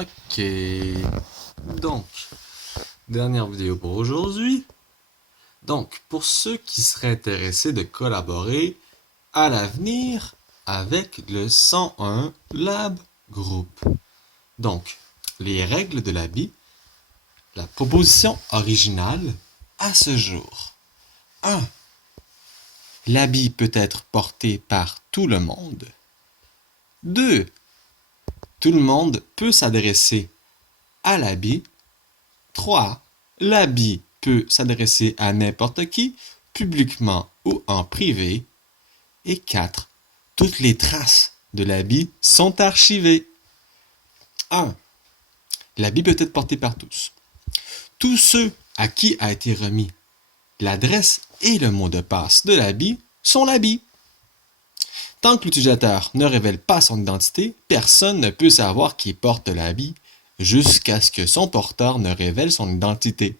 Ok, donc, dernière vidéo pour aujourd'hui. Donc, pour ceux qui seraient intéressés de collaborer à l'avenir avec le 101 Lab Group. Donc, les règles de l'habit, la proposition originale à ce jour. 1. L'habit peut être porté par tout le monde. 2. Tout le monde peut s'adresser à l'habit. 3. L'habit peut s'adresser à n'importe qui, publiquement ou en privé. Et 4. Toutes les traces de l'habit sont archivées. 1. L'habit peut être porté par tous. Tous ceux à qui a été remis l'adresse et le mot de passe de l'habit sont l'habit. Tant que l'utilisateur ne révèle pas son identité, personne ne peut savoir qui porte l'habit jusqu'à ce que son porteur ne révèle son identité.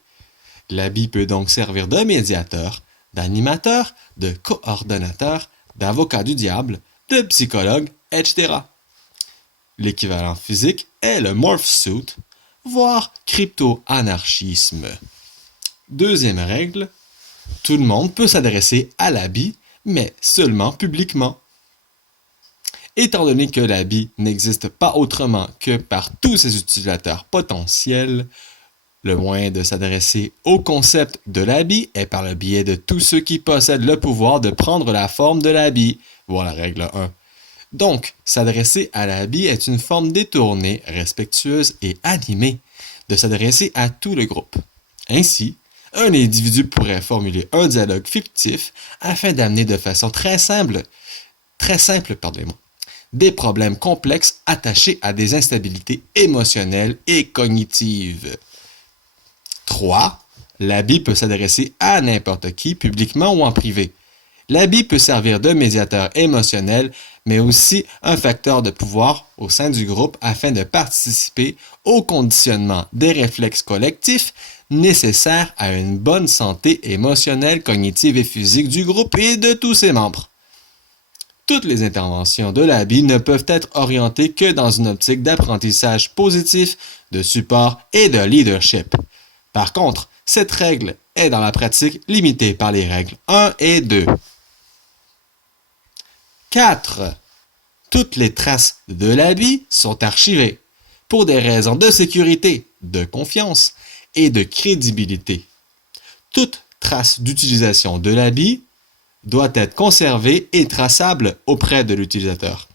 L'habit peut donc servir de médiateur, d'animateur, de coordonnateur, d'avocat du diable, de psychologue, etc. L'équivalent physique est le morph suit, voire crypto-anarchisme. Deuxième règle, tout le monde peut s'adresser à l'habit, mais seulement publiquement. Étant donné que l'habit n'existe pas autrement que par tous ses utilisateurs potentiels, le moyen de s'adresser au concept de l'habit est par le biais de tous ceux qui possèdent le pouvoir de prendre la forme de l'habit. Voilà la règle 1. Donc, s'adresser à l'habit est une forme détournée, respectueuse et animée de s'adresser à tout le groupe. Ainsi, un individu pourrait formuler un dialogue fictif afin d'amener de façon très simple, des problèmes complexes attachés à des instabilités émotionnelles et cognitives. 3. L'habit peut s'adresser à n'importe qui, publiquement ou en privé. L'habit peut servir de médiateur émotionnel, mais aussi un facteur de pouvoir au sein du groupe afin de participer au conditionnement des réflexes collectifs nécessaires à une bonne santé émotionnelle, cognitive et physique du groupe et de tous ses membres. Toutes les interventions de l'habit ne peuvent être orientées que dans une optique d'apprentissage positif, de support et de leadership. Par contre, cette règle est dans la pratique limitée par les règles 1 et 2. 4. Toutes les traces de l'habit sont archivées pour des raisons de sécurité, de confiance et de crédibilité. Toute trace d'utilisation de l'habit doit être conservée et traçable auprès de l'utilisateur.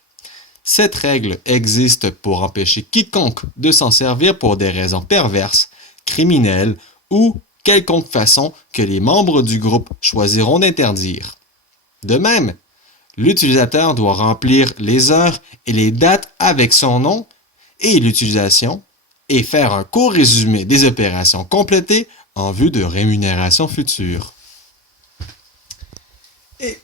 Cette règle existe pour empêcher quiconque de s'en servir pour des raisons perverses, criminelles ou quelconque façon que les membres du groupe choisiront d'interdire. De même, l'utilisateur doit remplir les heures et les dates avec son nom et l'utilisation et faire un court résumé des opérations complétées en vue de rémunération future. Et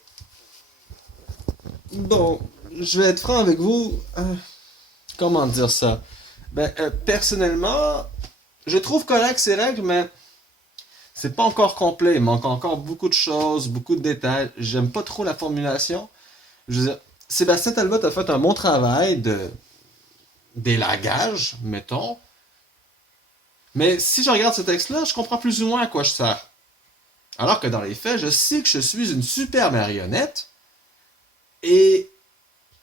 bon, je vais être franc avec vous. Comment dire ça? Personnellement, je trouve correct ces règles, mais c'est pas encore complet. Il manque encore beaucoup de choses, beaucoup de détails. J'aime pas trop la formulation. Je veux dire, Sébastien Talbot a fait un bon travail d'élagage, mettons. Mais si je regarde ce texte-là, je comprends plus ou moins à quoi je sers. Alors que dans les faits, je sais que je suis une super marionnette et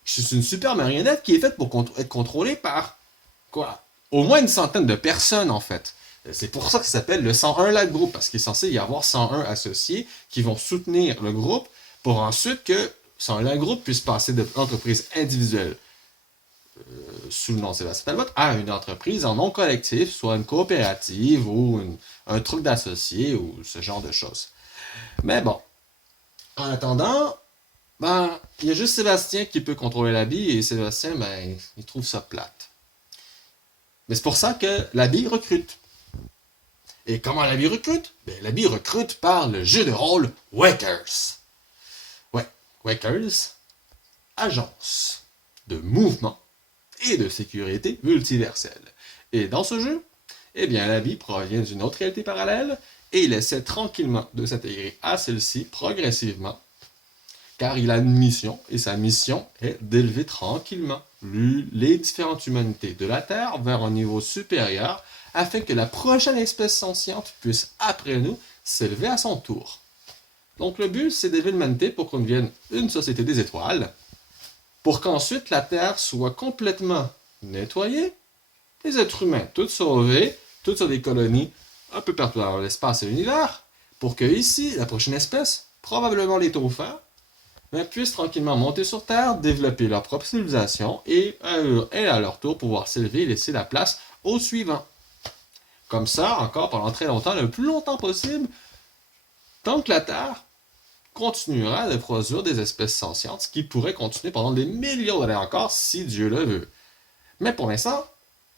je suis une super marionnette qui est faite pour être contrôlée par quoi? Au moins une centaine de personnes en fait. C'est pour ça que ça s'appelle le 101 Lab Group, parce qu'il est censé y avoir 101 associés qui vont soutenir le groupe pour ensuite que 101 Lab Group puisse passer de l'entreprise individuelle sous le nom de Sébastien Talbot à une entreprise en nom collectif, soit une coopérative ou un truc d'associé ou ce genre de choses. Mais bon, en attendant, il y a juste Sébastien qui peut contrôler l'habit et Sébastien, il trouve ça plate. Mais c'est pour ça que l'habit recrute. Et comment l'habit recrute? L'habit recrute par le jeu de rôle Wakers. Ouais, Wakers, agence de mouvement et de sécurité multiverselle. Et dans ce jeu, l'habit provient d'une autre réalité parallèle et il essaie tranquillement de s'intégrer à celle-ci progressivement car il a une mission, et sa mission est d'élever tranquillement les différentes humanités de la Terre vers un niveau supérieur, afin que la prochaine espèce sentiente puisse, après nous, s'élever à son tour. Donc le but, c'est d'élever l'humanité pour qu'on devienne une société des étoiles, pour qu'ensuite la Terre soit complètement nettoyée, les êtres humains tous sauvés, tous sur des colonies un peu partout dans l'espace et l'univers, pour que ici, la prochaine espèce, probablement les dauphins, puissent tranquillement monter sur Terre, développer leur propre civilisation et à leur tour pouvoir s'élever et laisser la place aux suivants. Comme ça, encore pendant très longtemps, le plus longtemps possible, tant que la Terre continuera de produire des espèces sentientes, ce qui pourrait continuer pendant des millions d'années encore si Dieu le veut. Mais pour l'instant,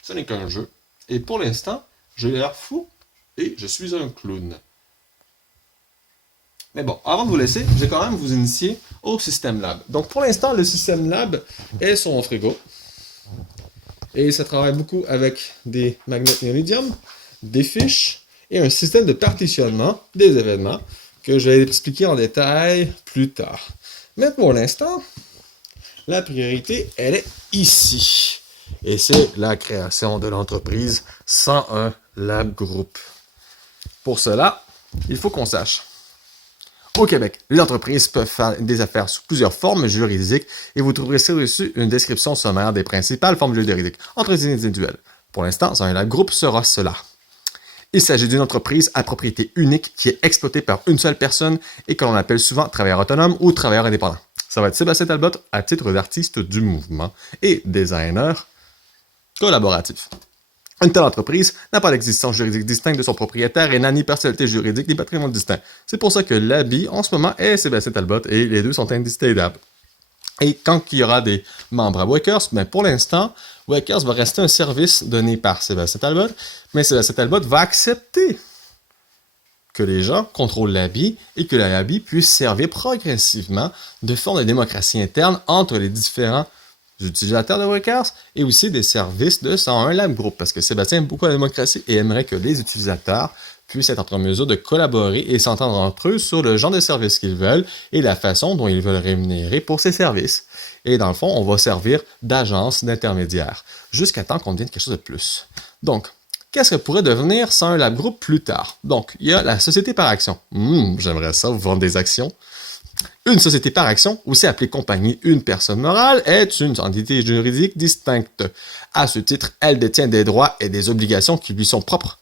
ce n'est qu'un jeu. Et pour l'instant, j'ai l'air fou et je suis un clown. Mais bon, avant de vous laisser, je vais quand même vous initier au Système Lab. Donc pour l'instant, le Système Lab est sur mon frigo. Et ça travaille beaucoup avec des magnets néodymium, des fiches et un système de partitionnement des événements que je vais expliquer en détail plus tard. Mais pour l'instant, la priorité, elle est ici. Et c'est la création de l'entreprise 101 Lab Group. Pour cela, il faut qu'on sache. Au Québec, les entreprises peuvent faire des affaires sous plusieurs formes juridiques et vous trouverez ci-dessus une description sommaire des principales formes juridiques entre les individuels. Pour l'instant, 101 Lab Group sera cela. Il s'agit d'une entreprise à propriété unique qui est exploitée par une seule personne et que l'on appelle souvent travailleur autonome ou travailleur indépendant. Ça va être Sébastien Talbot à titre d'artiste du mouvement et designer collaboratif. Une telle entreprise n'a pas d'existence juridique distincte de son propriétaire et n'a ni personnalité juridique ni patrimoine distinct. C'est pour ça que l'habit, en ce moment, est Sébastien Talbot et les deux sont indistinguables. Et quand il y aura des membres à Wakers, mais pour l'instant, Wakers va rester un service donné par Sébastien Talbot, mais Sébastien Talbot va accepter que les gens contrôlent l'habit et que l'habit puisse servir progressivement de forme de démocratie interne entre les différents utilisateurs de Wakers et aussi des services de 101 Lab Group, parce que Sébastien aime beaucoup la démocratie et aimerait que les utilisateurs puissent être en mesure de collaborer et s'entendre entre eux sur le genre de service qu'ils veulent et la façon dont ils veulent rémunérer pour ces services. Et dans le fond, on va servir d'agence, d'intermédiaire, jusqu'à temps qu'on devienne quelque chose de plus. Donc, qu'est-ce que pourrait devenir 101 Lab Group plus tard? Donc, il y a la société par action. J'aimerais ça, vous vendre des actions. Une société par action, aussi appelée compagnie, une personne morale, est une entité juridique distincte. À ce titre, elle détient des droits et des obligations qui lui sont propres.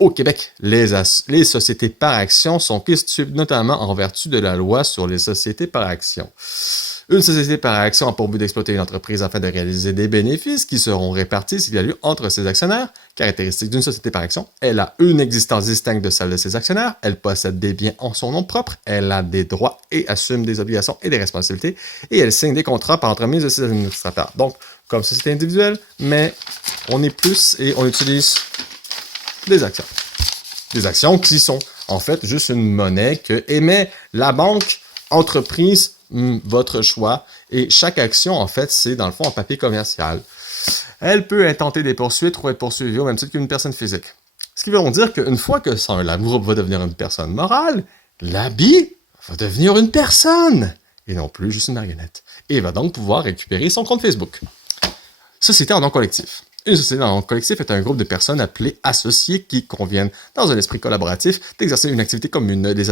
Au Québec, les sociétés par action sont constituées notamment en vertu de la loi sur les sociétés par action. Une société par action a pour but d'exploiter une entreprise afin de réaliser des bénéfices qui seront répartis s'il y a lieu entre ses actionnaires. Caractéristique d'une société par action, elle a une existence distincte de celle de ses actionnaires, elle possède des biens en son nom propre, elle a des droits et assume des obligations et des responsabilités, et elle signe des contrats par entremise de ses administrateurs. Donc, comme société individuelle, mais on est plus et on utilise des actions. Des actions qui sont en fait juste une monnaie que émet la banque, entreprise, votre choix. Et chaque action, en fait, c'est dans le fond un papier commercial. Elle peut intenter des poursuites ou être poursuivie au même titre qu'une personne physique. Ce qui veut dire qu'une fois que 101 Lab Group va devenir une personne morale, l'habit va devenir une personne et non plus juste une marionnette. Et va donc pouvoir récupérer son compte Facebook. Société en nom collectif. Une société en nom collectif est un groupe de personnes appelées associés qui conviennent, dans un esprit collaboratif, d'exercer une activité commune. Les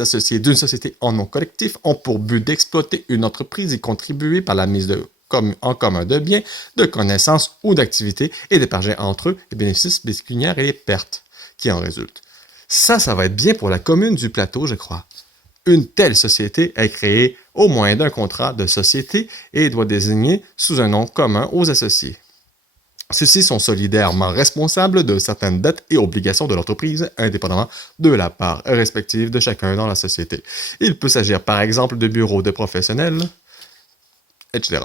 associés d'une société en nom collectif ont pour but d'exploiter une entreprise et contribuer par la mise en commun de biens, de connaissances ou d'activités et de partager entre eux les bénéfices pécuniaires et les pertes qui en résultent. Ça va être bien pour la commune du plateau, je crois. Une telle société est créée au moyen d'un contrat de société et doit désigner sous un nom commun aux associés. Ceux-ci sont solidairement responsables de certaines dettes et obligations de l'entreprise, indépendamment de la part respective de chacun dans la société. Il peut s'agir par exemple de bureaux de professionnels, etc.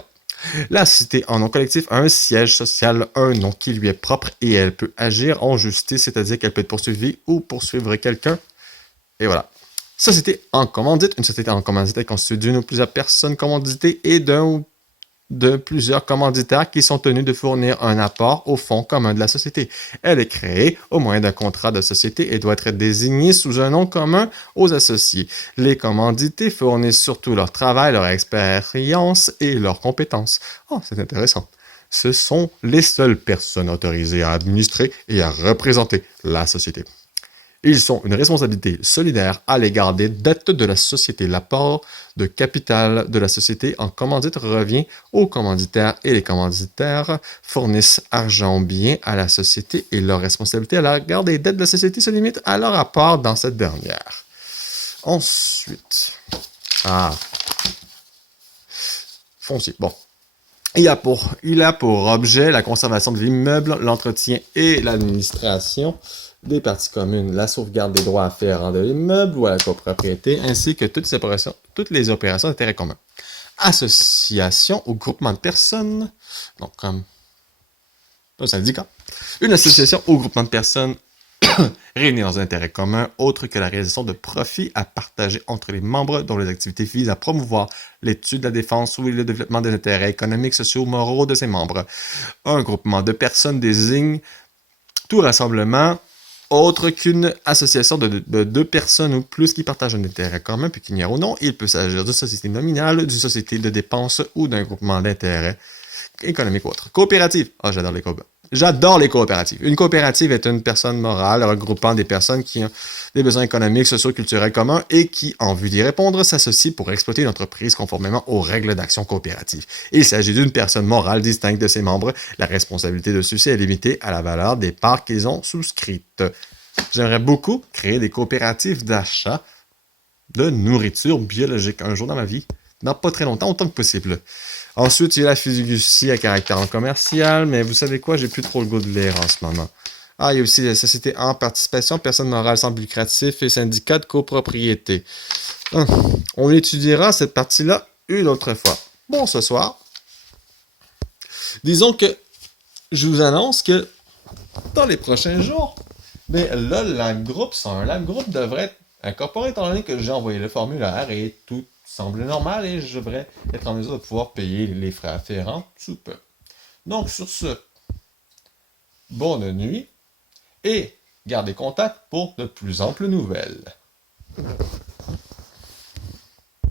La société en nom collectif a un siège social, un nom qui lui est propre et elle peut agir en justice, c'est-à-dire qu'elle peut être poursuivie ou poursuivre quelqu'un. Et voilà. Société en commandite. Une société en commandite est constituée d'une ou plusieurs personnes commanditées et d'un ou de plusieurs commanditaires qui sont tenus de fournir un apport au fonds commun de la société. Elle est créée au moyen d'un contrat de société et doit être désignée sous un nom commun aux associés. Les commandités fournissent surtout leur travail, leur expérience et leurs compétences. Oh, c'est intéressant. Ce sont les seules personnes autorisées à administrer et à représenter la société. Ils ont une responsabilité solidaire à l'égard des dettes de la société. L'apport de capital de la société en commandite revient aux commanditaires et les commanditaires fournissent argent ou bien à la société et leur responsabilité à l'égard des dettes de la société se limite à leur apport dans cette dernière. Ensuite, foncier. Bon. Il a pour objet la conservation de l'immeuble, l'entretien et l'administration des parties communes, la sauvegarde des droits afférents de l'immeuble ou à la copropriété, ainsi que toutes les opérations d'intérêt commun. Association ou groupement de personnes, donc comme un syndicat. Une association ou groupement de personnes réunis dans un intérêt commun autre que la réalisation de profits à partager entre les membres dont les activités visent à promouvoir l'étude, la défense ou le développement des intérêts économiques, sociaux ou moraux de ses membres. Un groupement de personnes désigne tout rassemblement autre qu'une association de deux personnes ou plus qui partagent un intérêt commun pécuniaire ou non. Il peut s'agir d'une société nominale, d'une société de dépenses ou d'un groupement d'intérêts économiques ou autres. Coopérative. Ah, j'adore les coopératives. Une coopérative est une personne morale regroupant des personnes qui ont des besoins économiques, sociaux, culturels communs et qui, en vue d'y répondre, s'associent pour exploiter une entreprise conformément aux règles d'action coopérative. Il s'agit d'une personne morale distincte de ses membres. La responsabilité de ceux-ci est limitée à la valeur des parts qu'ils ont souscrites. J'aimerais beaucoup créer des coopératives d'achat de nourriture biologique un jour dans ma vie. Dans pas très longtemps, autant que possible. Ensuite, il y a la fiducie à caractère commercial, mais vous savez quoi, j'ai plus trop le goût de lire en ce moment. Ah, il y a aussi la société en participation, personnes morales sans but lucratif et syndicats de copropriété. On étudiera cette partie-là une autre fois. Bon, ce soir, disons que je vous annonce que dans les prochains jours, mais là, un lab groupe devrait être incorporé étant donné que j'ai envoyé le formulaire et tout semble normal et je devrais être en mesure de pouvoir payer les frais afférents sous peu. Donc, sur ce, bonne nuit et gardez contact pour de plus amples nouvelles.